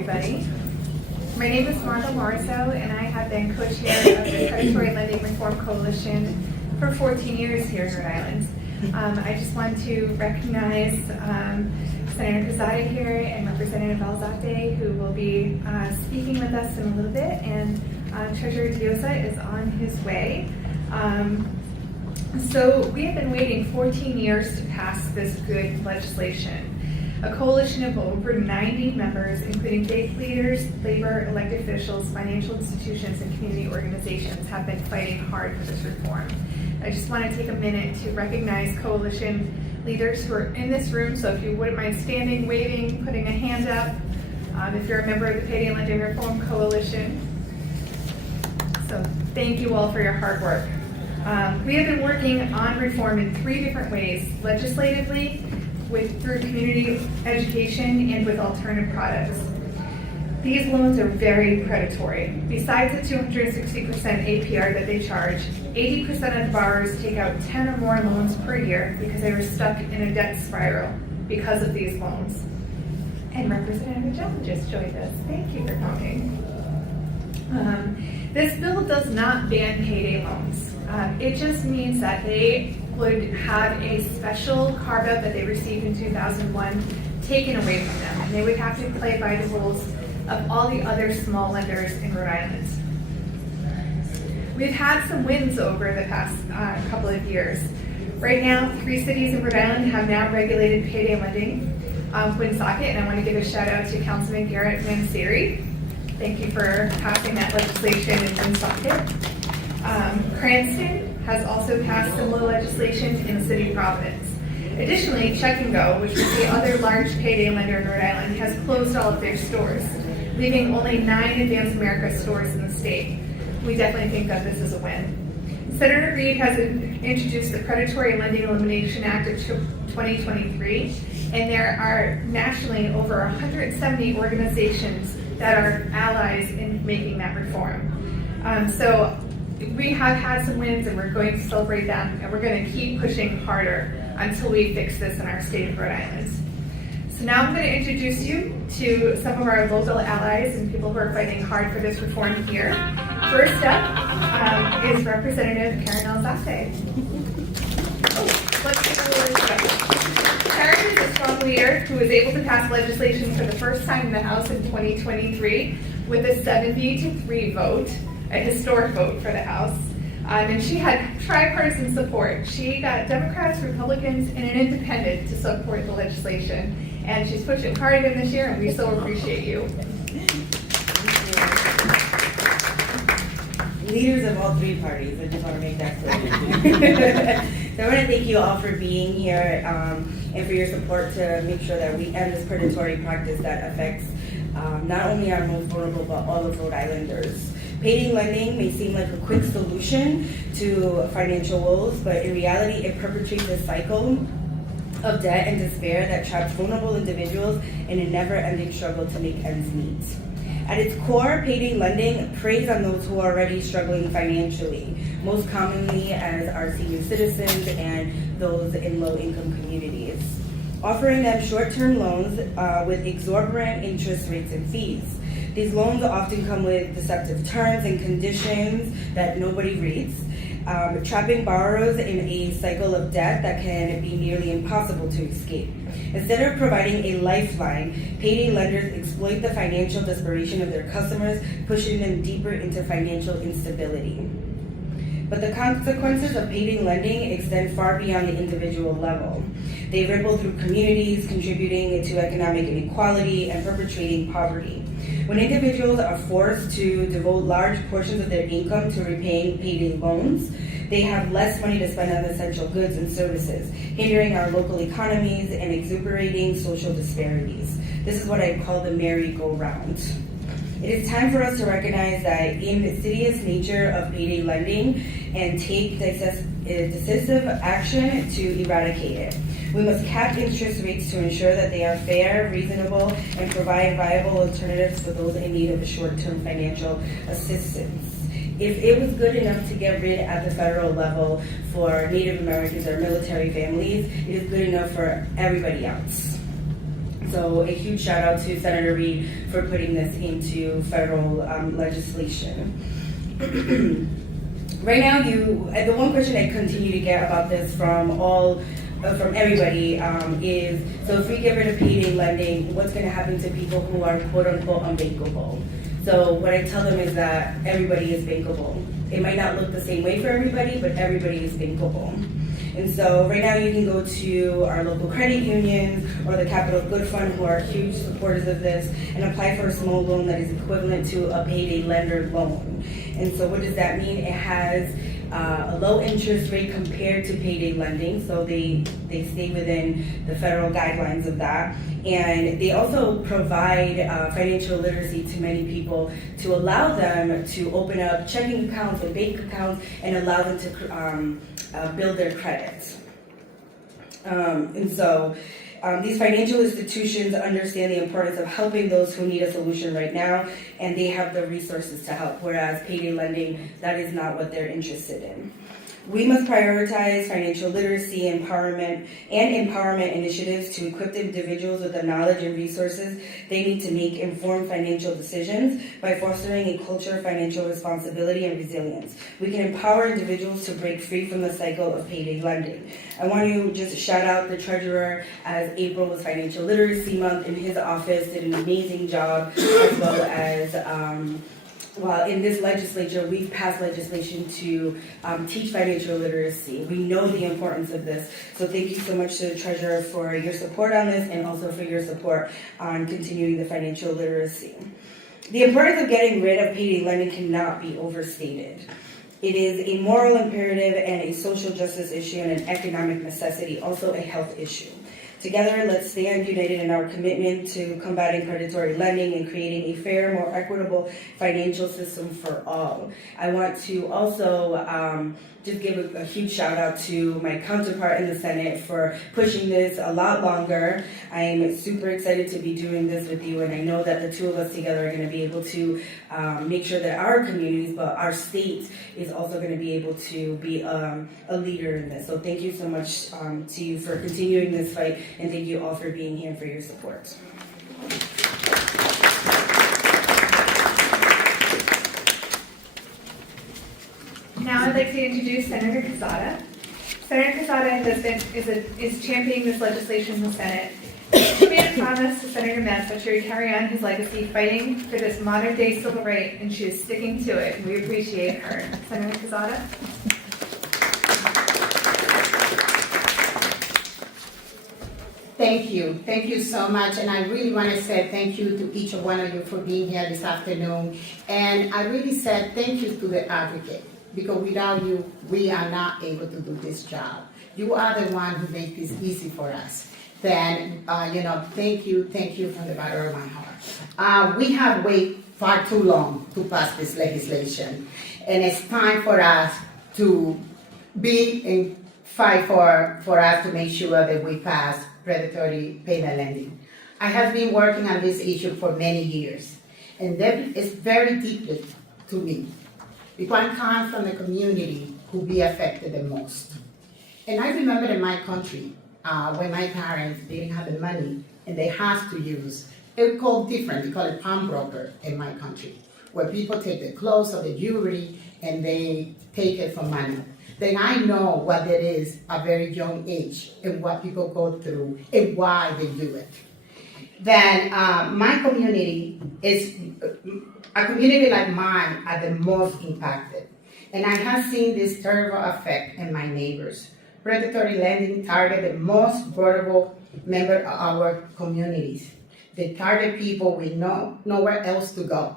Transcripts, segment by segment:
everybody. My name is Martha Morriso, and I have been co-chair of the Predatory Lending Reform Coalition for 14 years here in Rhode Island. I just want to recognize Senator Cruzado here and Representative Alzate, who will be speaking with us in a little bit, and Treasurer Diosa is on his way. So we have been waiting 14 years to pass this good legislation. A coalition of over 90 members, including faith leaders, labor, elected officials, financial institutions, and community organizations, have been fighting hard for this reform. I just want to take a minute to recognize coalition leaders who are in this room. So if you wouldn't mind standing, waving, putting a hand up, if you're a member of the Payday Lending Reform Coalition. So thank you all for your hard work. We have been working on reform in 3 different ways: legislatively, through community education, and with alternative products. These loans are very predatory. Besides the 260% APR that they charge, 80% of the borrowers take out 10 or more loans per year because they were stuck in a debt spiral because of these loans. And Representative Jones just joined us. Thank you for coming. This bill does not ban payday loans. It just means that they would have a special carve-out that they received in 2001 taken away from them, and they would have to play by the rules of all the other small lenders in Rhode Island. We've had some wins over the past couple of years. Right now, 3 cities in Rhode Island have now regulated payday lending. Woonsocket, and I want to give a shout out to Councilman Garrett Manseri. Thank you for passing that legislation in Woonsocket. Cranston has also passed similar legislation in the city of Providence. Additionally, Check and Go, which is the other large payday lender in Rhode Island, has closed all of their stores, leaving only 9 Advance America stores in the state. We definitely think that this is a win. Senator Rhode has introduced the Predatory Lending Elimination Act of 2023, and there are nationally over 170 organizations that are allies in making that reform. So we have had some wins, and we're going to celebrate them, and we're going to keep pushing harder until we fix this in our state of Rhode Island. So now I'm going to introduce you to some of our local allies and people who are fighting hard for this reform here. First up is Representative Karen Alzate. Let's take a little introduction. Karen is a strong leader who was able to pass legislation for the first time in the House in 2023 with a 70-3 vote. A historic vote for the House. And she had tripartisan support. She got Democrats, Republicans, and an independent to support the legislation. And she's pushing hard again this year, and we so appreciate you. Leaders of all 3 parties, I just want to make that clear. So I want to thank you all for being here and for your support to make sure that we end this predatory practice that affects not only our most vulnerable, but all of Rhode Islanders. Payday lending may seem like a quick solution to financial woes, but in reality, it perpetrates a cycle of debt and despair that traps vulnerable individuals in a never-ending struggle to make ends meet. At its core, payday lending preys on those who are already struggling financially, most commonly as our senior citizens and those in low-income communities, offering them short-term loans with exorbitant interest rates and fees. These loans often come with deceptive terms and conditions that nobody reads, trapping borrowers in a cycle of debt that can be nearly impossible to escape. Instead of providing a lifeline, payday lenders exploit the financial desperation of their customers, pushing them deeper into financial instability. But the consequences of payday lending extend far beyond the individual level. They ripple through communities, contributing to economic inequality and perpetuating poverty. When individuals are forced to devote large portions of their income to repaying payday loans, they have less money to spend on essential goods and services, hindering our local economies and exacerbating social disparities. This is what I call the merry-go-round. It is time for us to recognize that insidious nature of payday lending and take decisive action to eradicate it. We must cap interest rates to ensure that they are fair, reasonable, and provide viable alternatives for those in need of short-term financial assistance. If it was good enough to get rid at the federal level for Native Americans or military families, it is good enough for everybody else. So a huge shout out to Senator Reed for putting this into federal legislation. Right now, the one question I continue to get about this from everybody is, so if we get rid of payday lending, what's going to happen to people who are quote unquote unbankable? So what I tell them is that everybody is bankable. It might not look the same way for everybody, but everybody is bankable. And so right now you can go to our local credit unions or the Capital Good Fund, who are huge supporters of this, and apply for a small loan that is equivalent to a payday lender loan. And so what does that mean? It has a low interest rate compared to payday lending, so they stay within the federal guidelines of that. And they also provide financial literacy to many people to allow them to open up checking accounts or bank accounts and allow them to build their credit. And so these financial institutions understand the importance of helping those who need a solution right now, and they have the resources to help, whereas payday lending, that is not what they're interested in. We must prioritize financial literacy, empowerment initiatives to equip individuals with the knowledge and resources they need to make informed financial decisions by fostering a culture of financial responsibility and resilience. We can empower individuals to break free from the cycle of payday lending. I want to just shout out the treasurer, as April was Financial Literacy Month in his office, did an amazing job, as well as in this legislature, we've passed legislation to teach financial literacy. We know the importance of this. So thank you so much to the Treasurer for your support on this, and also for your support on continuing the financial literacy. The importance of getting rid of payday lending cannot be overstated. It is a moral imperative and a social justice issue and an economic necessity, also a health issue. Together, let's stand united in our commitment to combating predatory lending and creating a fair, more equitable financial system for all. I want to also just give a huge shout out to my counterpart in the Senate for pushing this a lot longer. I am super excited to be doing this with you, and I know that the two of us together are going to be able to make sure that our communities, but our state, is also going to be able to be a leader in this. So thank you so much to you for continuing this fight, and thank you all for being here and for your support. Now I'd like to introduce Senator Quezada. Senator Quezada is championing this legislation in the Senate. She made a promise to Senator Metz that she would carry on his legacy fighting for this modern-day civil right, and she is sticking to it, and we appreciate her. Senator Quezada. Thank you. Thank you so much. And I really want to say thank you to each one of you for being here this afternoon. And I really said thank you to the advocate, because without you, we are not able to do this job. You are the one who make this easy for us. Then, thank you from the bottom of my heart. We have waited far too long to pass this legislation. And it's time for us to be in fight for us to make sure that we pass predatory payday lending. I have been working on this issue for many years, and that is very deeply to me, because I come from the community who be affected the most. And I remember in my country, when my parents didn't have the money and they had to use, it's called different, we call it pawnbroker in my country, where people take the clothes or the jewelry and they take it for money. Then I know what that is at a very young age and what people go through and why they do it. Then my community is, a community like mine are the most impacted. And I have seen this terrible effect in my neighbors. Predatory lending target the most vulnerable member of our communities. They target people with nowhere else to go.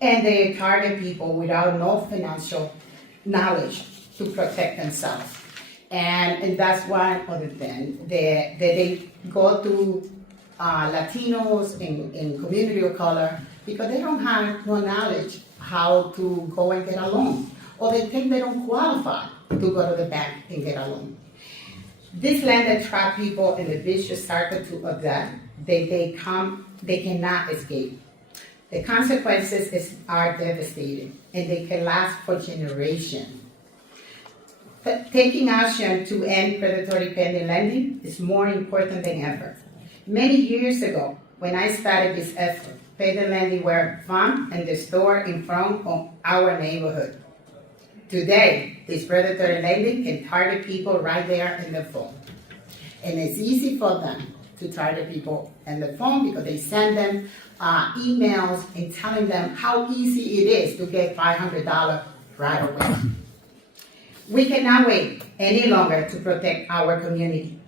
And they target people without no financial knowledge to protect themselves. And that's one other thing. They go to Latinos in community of color because they don't have no knowledge how to go and get a loan. Or they think they don't qualify to go to the bank and get a loan. This lender trap people in the vicious circle of that. They cannot escape. The consequences are devastating, and they can last for generations. Taking action to end predatory payday lending is more important than ever. Many years ago, when I started this effort, Payday lending were found in the store in front of our neighborhood. Today, this predatory lending can target people right there in the phone. And it's easy for them to target people in the phone because they send them emails and telling them how easy it is to get $500 right away. We cannot wait any longer to protect our community.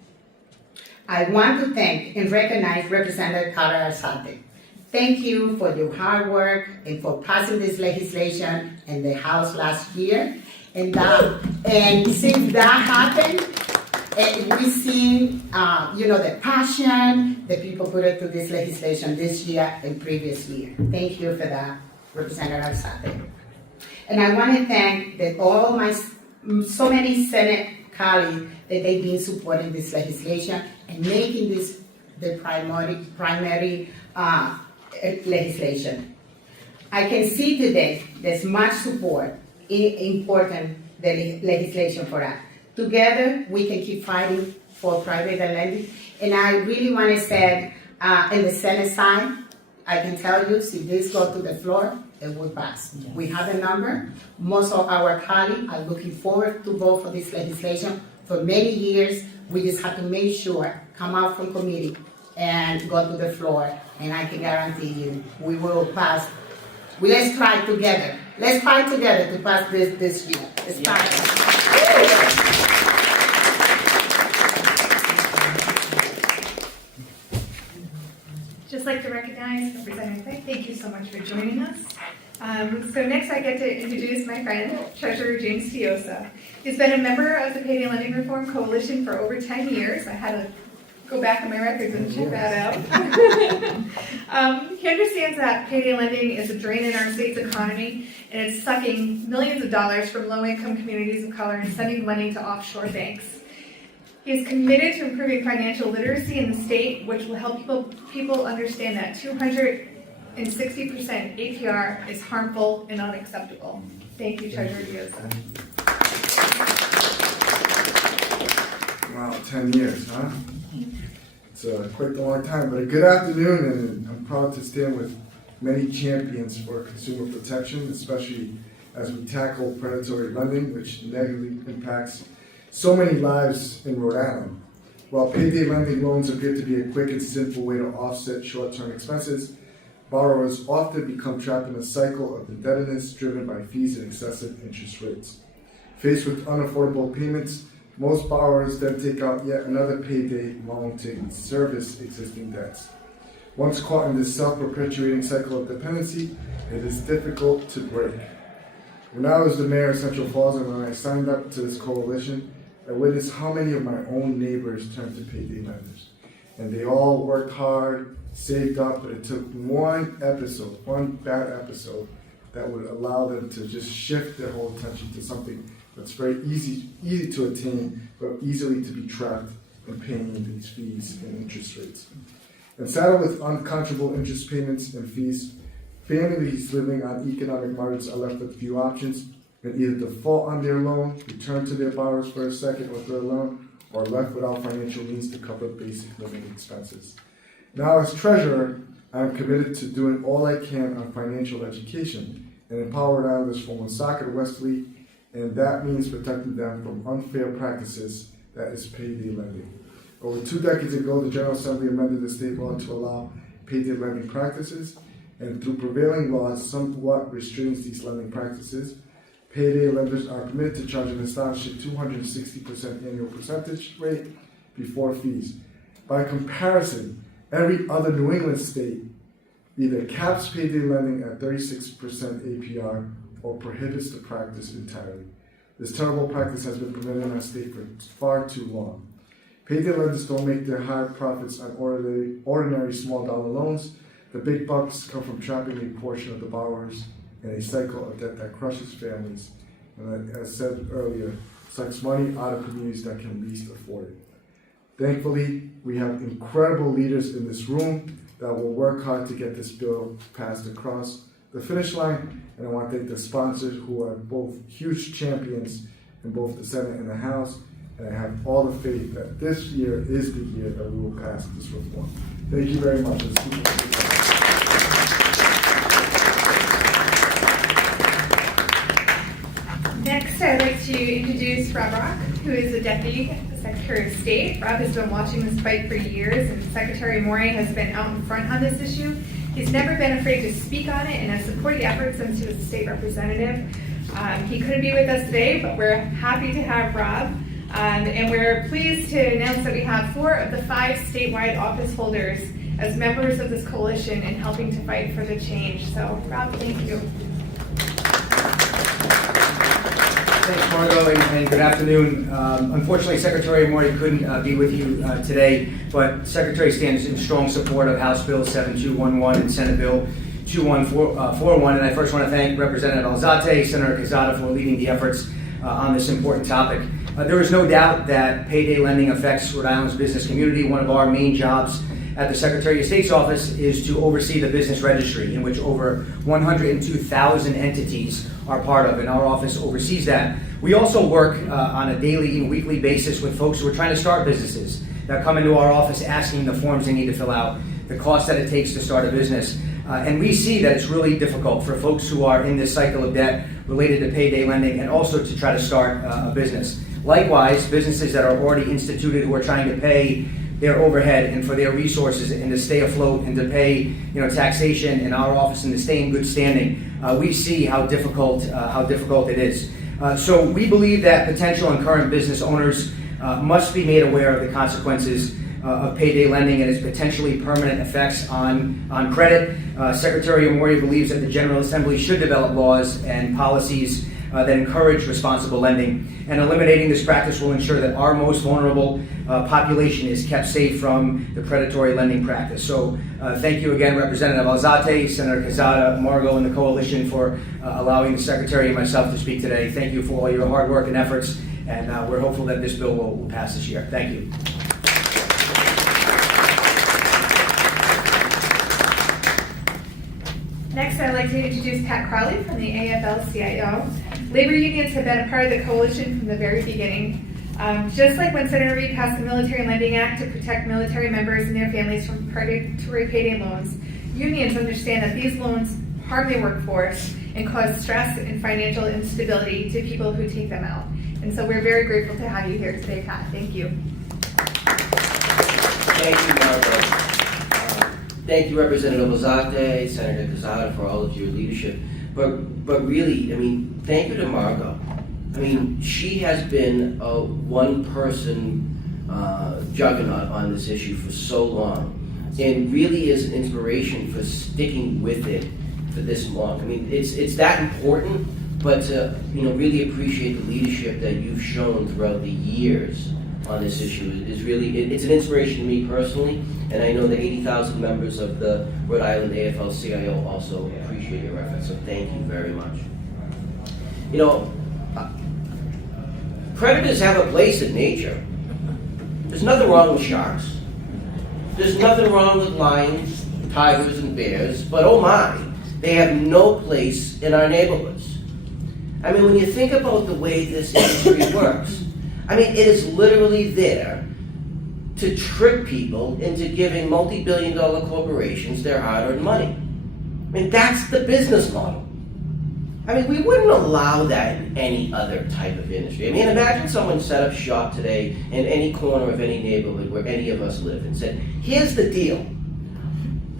I want to thank and recognize Representative Carter Alzate. Thank you for your hard work and for passing this legislation in the House last year. And since that happened, we've seen, the passion that people put into this legislation this year and previous year. Thank you for that, Representative Alzate. And I want to thank so many Senate colleagues that they've been supporting this legislation and making this the primary legislation. I can see today there's much support in important legislation for that. Together, we can keep fighting for private lending. And I really want to say, in the Senate side, I can tell you, if this go to the floor, it will pass. Yes. We have a number. Most of our colleagues are looking forward to vote for this legislation. For many years, we just have to make sure, come out from committee and go to the floor. And I can guarantee you, we will pass. Let's try together. Let's fight together to pass this year. Let's fight. Just like to recognize Representative Beck. Thank you so much for joining us. So next I get to introduce my friend, Treasurer James Fiosa. He's been a member of the Payday Lending Reform Coalition for over 10 years. I had to go back in my records and check that out. He understands that payday lending is a drain in our state's economy, and it's sucking millions of dollars from low-income communities of color and sending money to offshore banks. He is committed to improving financial literacy in the state, which will help people understand that 260% APR is harmful and unacceptable. Thank you, Treasurer Fiosa. Wow, 10 years, huh? It's quite a long time, but a good afternoon, and I'm proud to stand with many champions for consumer protection, especially as we tackle predatory lending, which negatively impacts so many lives in Rhode Island. While payday lending loans appear to be a quick and simple way to offset short-term expenses, borrowers often become trapped in a cycle of indebtedness driven by fees and excessive interest rates. Faced with unaffordable payments, most borrowers then take out yet another payday loan to service existing debts. Once caught in this self-perpetuating cycle of dependency, it is difficult to break. When I was the mayor of Central Falls and when I signed up to this coalition, I witnessed how many of my own neighbors turned to payday lenders. And they all worked hard, saved up, but it took one bad episode, that would allow them to just shift their whole attention to something that's very easy to attain, but easily to be trapped in paying these fees and interest rates. And saddled with unconscionable interest payments and fees, families living on economic margins are left with few options, and either default on their loan, return to their borrowers for a second or third loan, or left without financial means to cover basic living expenses. Now, as treasurer, I am committed to doing all I can on financial education and empower others from Woonsocket to Westerly, and that means protecting them from unfair practices, that is payday lending. Over 2 decades ago, the General Assembly amended the state law to allow payday lending practices, and through prevailing laws somewhat restrains these lending practices. Payday lenders are permitted to charge an astonishing 260% annual percentage rate before fees. By comparison, every other New England state either caps payday lending at 36% APR or prohibits the practice entirely. This terrible practice has been permitted in our state for far too long. Payday lenders don't make their high profits on ordinary small dollar loans. The big bucks come from trapping a portion of the borrowers in a cycle of debt that crushes families, and as said earlier, sucks money out of communities that can least afford it. Thankfully, we have incredible leaders in this room that will work hard to get this bill passed across the finish line, and I want to thank the sponsors who are both huge champions in both the Senate and the House, And I have all the faith that this year is the year that we will pass this reform. Thank you very much. Next, I'd like to introduce Rob Rock, who is the Deputy Secretary of State. Rob has been watching this fight for years, and Secretary Mori has been out in front on this issue. He's never been afraid to speak on it and has supported the effort since he was a state representative. He couldn't be with us today, but we're happy to have Rob. And we're pleased to announce that we have 4 of the 5 statewide office holders as members of this coalition in helping to fight for the change. So, Rob, thank you. Thanks, Margot, and good afternoon. Unfortunately, Secretary Mori couldn't be with you today, but Secretary stands in strong support of House Bill 7211 and Senate Bill 2141, and I first want to thank Representative Alzate, Senator Quezada for leading the efforts on this important topic. There is no doubt that payday lending affects Rhode Island's business community. One of our main jobs at the Secretary of State's office is to oversee the business registry, in which over 102,000 entities are part of, and our office oversees that. We also work on a daily and weekly basis with folks who are trying to start businesses that come into our office asking the forms they need to fill out, the cost that it takes to start a business. And we see that it's really difficult for folks who are in this cycle of debt related to payday lending and also to try to start a business. Likewise, businesses that are already instituted who are trying to pay their overhead and for their resources and to stay afloat and to pay taxation in our office and to stay in good standing, we see how difficult it is. So we believe that potential and current business owners must be made aware of the consequences of payday lending and its potentially permanent effects on credit. Secretary Mori believes that the General Assembly should develop laws and policies that encourage responsible lending, and eliminating this practice will ensure that our most vulnerable population is kept safe from the predatory lending practice. So thank you again, Representative Alzate, Senator Quezada, Margot, and the Coalition for allowing the Secretary and myself to speak today. Thank you for all your hard work and efforts, and we're hopeful that this bill will pass this year. Thank you. Next, I'd like to introduce Pat Crowley from the AFL-CIO. Labor unions have been a part of the coalition from the very beginning. Just like when Senator Reid passed the Military Lending Act to protect military members and their families from predatory payday loans, unions understand that these loans harm the workforce and cause stress and financial instability to people who take them out. And so we're very grateful to have you here today, Pat. Thank you. Thank you, Margot. Thank you, Representative Alzate, Senator Quezada, for all of your leadership. But really, I mean, thank you to Margot. I mean, she has been a one-person juggernaut on this issue for so long, and really is an inspiration for sticking with it for this long. I mean, it's that important, but to really appreciate the leadership that you've shown throughout the years on this issue is really, it's an inspiration to me personally, and I know the 80,000 members of the Rhode Island AFL-CIO also appreciate your efforts, so thank you very much. Predators have a place in nature. There's nothing wrong with sharks. There's nothing wrong with lions, tigers, and bears, but oh my, they have no place in our neighborhoods. I mean, when you think about the way this industry works, I mean, it is literally there to trick people into giving multi-billion-dollar corporations their hard-earned money. I mean, that's the business model. I mean, we wouldn't allow that in any other type of industry. I mean, imagine someone set up shop today in any corner of any neighborhood where any of us live and said, here's the deal.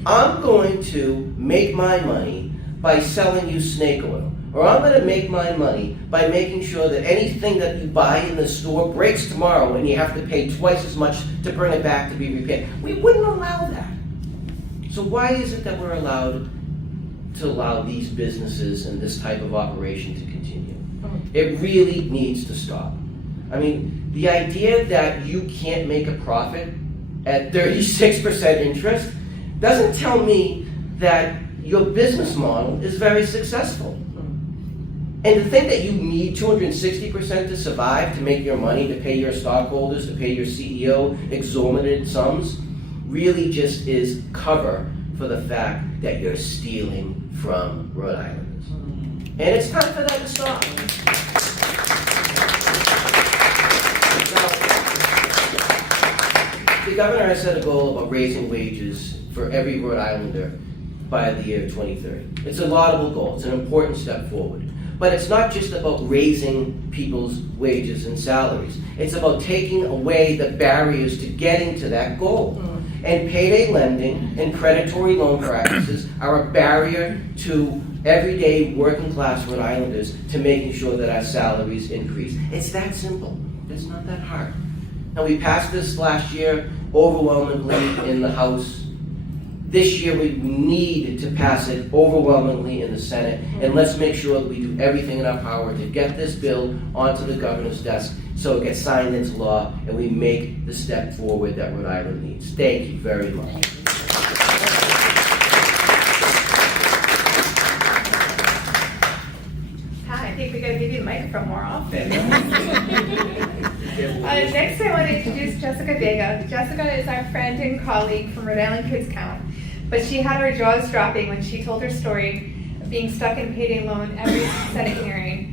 I'm going to make my money by selling you snake oil. Or I'm going to make my money by making sure that anything that you buy in the store breaks tomorrow and you have to pay twice as much to bring it back to be repaired. We wouldn't allow that. So why is it that we're allowed to allow these businesses and this type of operation to continue? It really needs to stop. I mean, the idea that you can't make a profit at 36% interest doesn't tell me that your business model is very successful. And to think that you need 260% to survive, to make your money, to pay your stockholders, to pay your CEO exorbitant sums, really just is cover for the fact that you're stealing from Rhode Islanders. And it's time for that to stop. The governor has set a goal of raising wages for every Rhode Islander by the year 2030. It's a laudable goal. It's an important step forward. But it's not just about raising people's wages and salaries. It's about taking away the barriers to getting to that goal. And payday lending and predatory loan practices are a barrier to everyday working class Rhode Islanders to making sure that our salaries increase. It's that simple. It's not that hard. Now, we passed this last year overwhelmingly in the House. This year we need to pass it overwhelmingly in the Senate, and let's make sure that we do everything in our power to get this bill onto the governor's desk so it gets signed into law and we make the step forward that Rhode Island needs. Thank you very much. Pat, I think we gotta give you the microphone more often. Next I want to introduce Jessica Vega. Jessica is our friend and colleague from Rhode Island Kids Count, but she had her jaws dropping when she told her story of being stuck in payday loan every Senate hearing.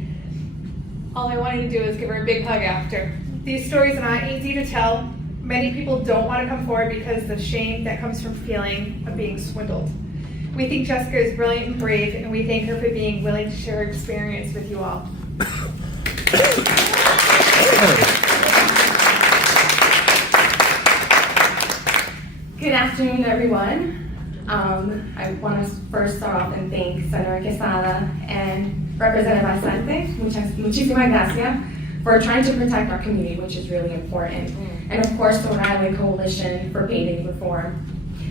All I wanted to do was give her a big hug after. These stories are not easy to tell. Many people don't want to come forward because of the shame that comes from feeling of being swindled. We think Jessica is brilliant and brave, and we thank her for being willing to share her experience with you all. Good afternoon, everyone. I want to first start off and thank Senator Quesada and Representative Vicente, muchísimas gracias, for trying to protect our community, which is really important. And of course, the Rhode Island Coalition for Payday Reform.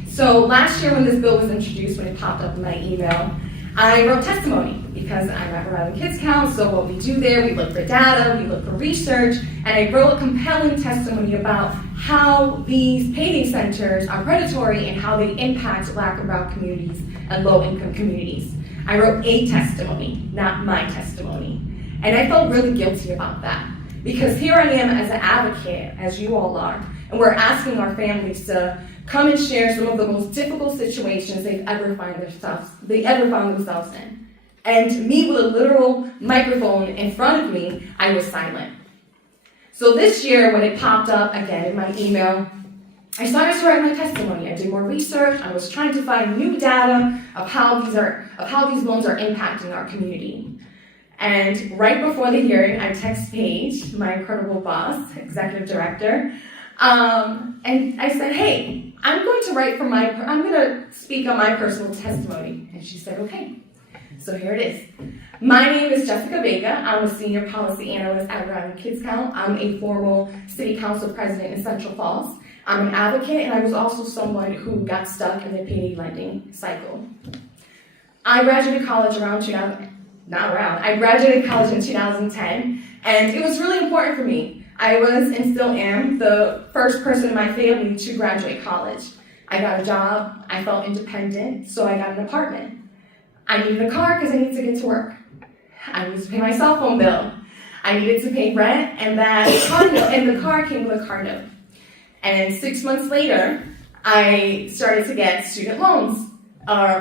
So last year when this bill was introduced, when it popped up in my email, I wrote testimony because I'm at Rhode Island Kids Count, so what we do there, we look for data, we look for research, and I wrote a compelling testimony about how these payday centers are predatory and how they impact Black and brown communities and low-income communities. I wrote a testimony, not my testimony. And I felt really guilty about that because here I am as an advocate, as you all are, and we're asking our families to come and share some of the most difficult situations they've ever found themselves in. And me with a literal microphone in front of me, I was silent. So this year, when it popped up again in my email, I started to write my testimony. I did more research. I was trying to find new data of how these loans are impacting our community. And right before the hearing, I text Paige, my incredible boss, executive director, and I said, hey, I'm going to speak on my personal testimony. And she said, okay. So here it is. My name is Jessica Vega. I'm a senior policy analyst at Rhode Island Kids Count. I'm a former city council president in Central Falls. I'm an advocate, and I was also someone who got stuck in the payday lending cycle. I graduated college I graduated college in 2010, and it was really important for me. I was, and still am, the first person in my family to graduate college. I got a job, I felt independent, so I got an apartment. I needed a car because I needed to get to work. I needed to pay my cell phone bill. I needed to pay rent, and the car came with a car note. And 6 months later, I started to get student loans, I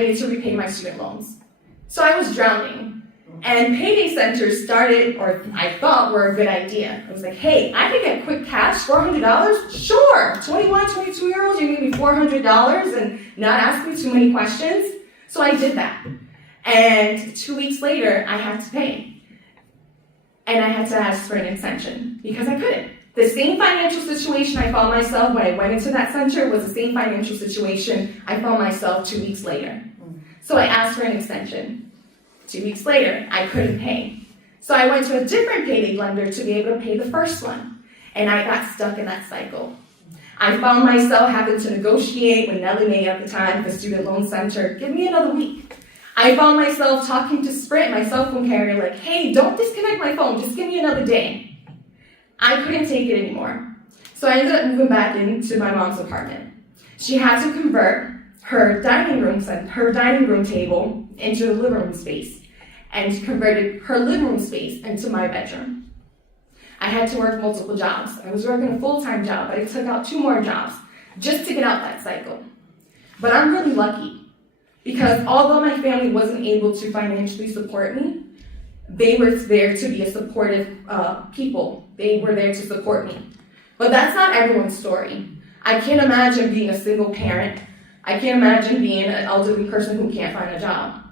needed to repay my student loans. So I was drowning. And payday centers started, or I thought were a good idea. I was like, hey, I can get quick cash, $400? Sure, 21, 22-year-olds, you're gonna give me $400 and not ask me too many questions? So I did that. And 2 weeks later, I had to pay. And I had to ask for an extension because I couldn't. The same financial situation I found myself when I went into that center was the same financial situation I found myself 2 weeks later. So I asked for an extension. 2 weeks later, I couldn't pay. So I went to a different payday lender to be able to pay the first one. And I got stuck in that cycle. I found myself having to negotiate with Nellie Mae at the time, the student loan center, give me another week. I found myself talking to Sprint, my cell phone carrier, like, hey, don't disconnect my phone, just give me another day. I couldn't take it anymore. So I ended up moving back into my mom's apartment. She had to convert her dining room table into the living room space and converted her living room space into my bedroom. I had to work multiple jobs. I was working a full-time job, but I took out 2 more jobs just to get out that cycle. But I'm really lucky because although my family wasn't able to financially support me, they were there to be a supportive people. They were there to support me. But that's not everyone's story. I can't imagine being a single parent. I can't imagine being an elderly person who can't find a job.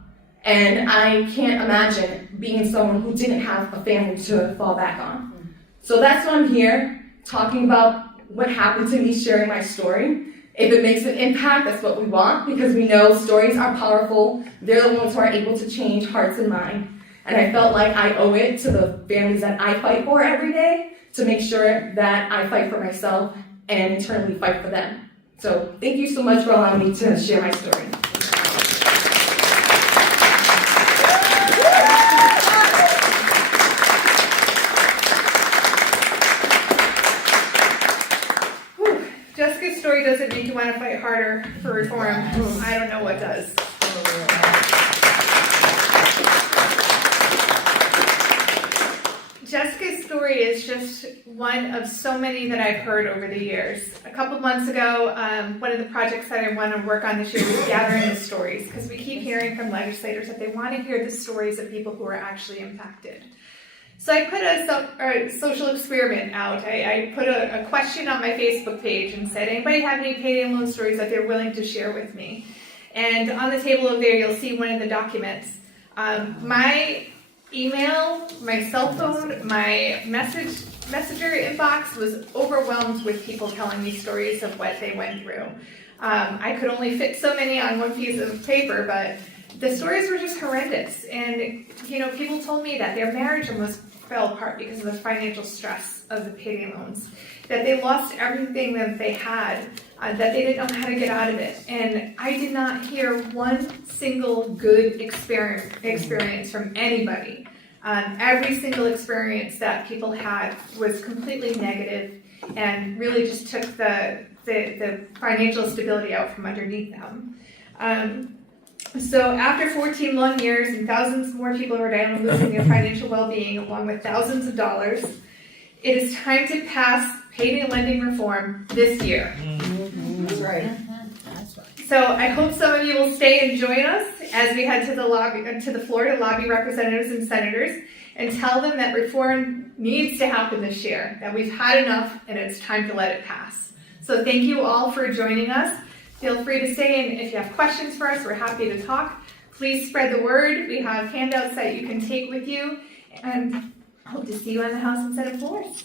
And I can't imagine being someone who didn't have a family to fall back on. So that's why I'm here, talking about what happened to me, sharing my story. If it makes an impact, that's what we want, because we know stories are powerful. They're the ones who are able to change hearts and minds. And I felt like I owe it to the families that I fight for every day to make sure that I fight for myself and internally fight for them. So thank you so much for allowing me to share my story. Jessica's story doesn't make you want to fight harder for reform. I don't know what does. Jessica's story is just one of so many that I've heard over the years. A couple months ago, one of the projects that I want to work on this year is gathering the stories, because we keep hearing from legislators that they want to hear the stories of people who are actually impacted. So I put a social experiment out. I put a question on my Facebook page and said, anybody have any payday loan stories that they're willing to share with me? And on the table over there, you'll see one of the documents. My email, my cell phone, my messenger inbox was overwhelmed with people telling me stories of what they went through. I could only fit so many on one piece of paper, but the stories were just horrendous. And, people told me that their marriage almost fell apart because of the financial stress of the payday loans, that they lost everything that they had, that they didn't know how to get out of it. And I did not hear one single good experience from anybody. Every single experience that people had was completely negative and really just took the financial stability out from underneath them. So after 14 long years and thousands more people in Rhode Island losing their financial well-being along with thousands of dollars, it is time to pass payday lending reform this year. That's right. So I hope some of you will stay and join us as we head to the floor to lobby representatives and senators and tell them that reform needs to happen this year, that we've had enough and it's time to let it pass. So thank you all for joining us. Feel free to stay, and if you have questions for us, we're happy to talk. Please spread the word. We have handouts that you can take with you, and hope to see you on the House and Senate floors.